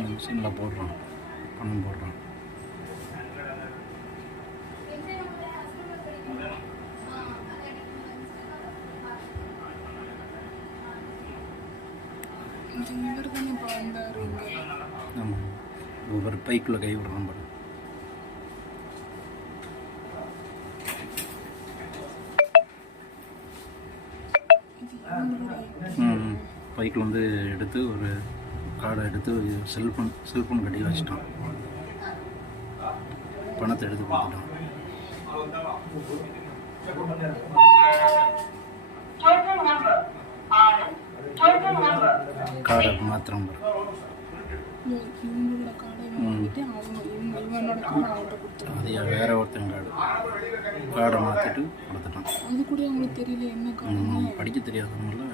இந்த மிஷினில் போடுறான், பணம் போடுறான். ஆமாம், ஒவ்வொரு பைக்குள்ளே கை விடுறான் பாரு. பைக்கில் வந்து எடுத்து ஒரு கார்டை எடுத்து செல்ஃபோன் கட்டி வச்சிட்டான். பணத்தை எடுத்து கொடுத்துட்டான். கார்டை மாத்திரம் பாரு. அது வேற ஒருத்தன் கார்டை மாற்றிட்டு கொடுத்துட்டான். அது கூட அவங்களுக்கு தெரியல என்ன காரணம். படிக்க தெரியாதவங்கள